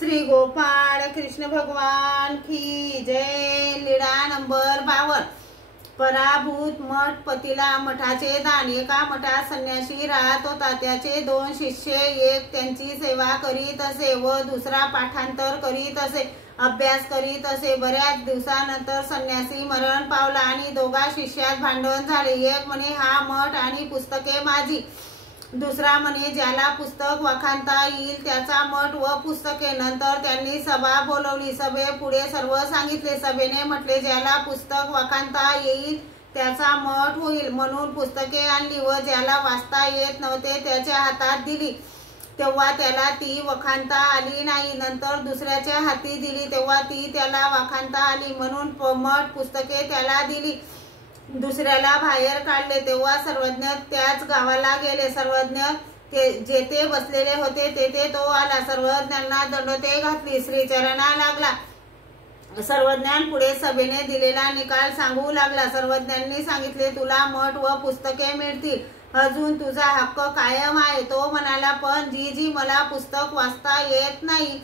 श्री गोपाळ कृष्ण भगवान की जय। लीळा नंबर 52। पराभूत मठ पतीला मठाचे दान। एका मठात संन्यासी राहत होता। त्याचे 2 शिष्य, एक त्यांची सेवा करीत असे व दुसरा पाठांतर करीत असे, अभ्यास करीत असे। बऱ्याच दिवसानंतर संन्यासी मरण पावला आणि दोघा शिष्यात भांडण झाले। एक म्हणे हा मठ आणि पुस्तके माझी, दुसरा म्हणे ज्याला पुस्तक वाखाणता येईल त्याचा मठ व पुस्तके। नंतर त्यांनी सभा बोलवली। सभेपुढे सर्व सांगितले। सभेने म्हटले ज्याला पुस्तक वाखाणता येईल त्याचा मठ होईल, म्हणून पुस्तके आणली व ज्याला वाचता येत नव्हते त्याच्या हातात दिली, तेव्हा त्याला ती वाखाणता आली नाही। नंतर दुसऱ्याच्या हाती दिली, तेव्हा ती त्याला वाखाणता आली, म्हणून मठ पुस्तके त्याला दिली। दुसऱ्याला बाहेर काढले, तेव्हा सर्वज्ञ त्याच गावाला गेले। सर्वज्ञ जेथे बसलेले होते तेथे तो आला। सर्वज्ञांना दंडोते घातली, श्रीचरणा लागला। सर्वज्ञांपुढे सभेने दिलेला निकाल सांगू लागला। सर्वज्ञांनी सांगितले तुला मठ व पुस्तके मिळतील, अजून तुझा हक्क कायम आहे। तो म्हणाला पण जी मला पुस्तक वाचता येत नाही।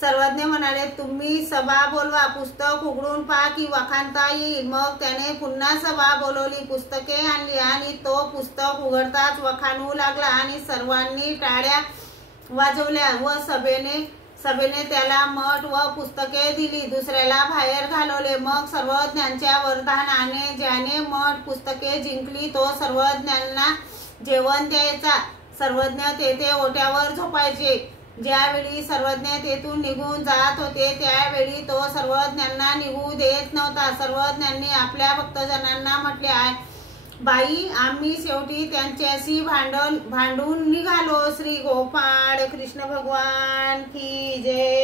सर्वज्ञ म्हणाले तुम्ही सभा बोलवा, पुस्तक उघडून पहा की वाखाणता येईल। मग त्याने पुन्हा सभा बोलवली, पुस्तके आणली आणि तो पुस्तक उघडताच वाखाणू लागला आणि सर्वांनी टाळ्या वाजवल्या व सभेने त्याला मठ व पुस्तके दिली। दुसऱ्याला बाहेर घालवले। मग सर्वज्ञांच्या वरदानाने ज्याने मठ पुस्तके जिंकली तो सर्वज्ञांना जेवण द्यायचा। सर्वज्ञ तेथे ओट्यावर झोपायचे। ज्यावेळी सर्वज्ञ तेथून निघून जात होते त्यावेळी तो सर्वज्ञांना निघू देत नव्हता। सर्वज्ञांनी आपल्या भक्तजनांना म्हटले बाई आम्ही शेवटी त्यांच्याशी भांडून निघालो। श्री गोपाळ कृष्ण भगवान की जय।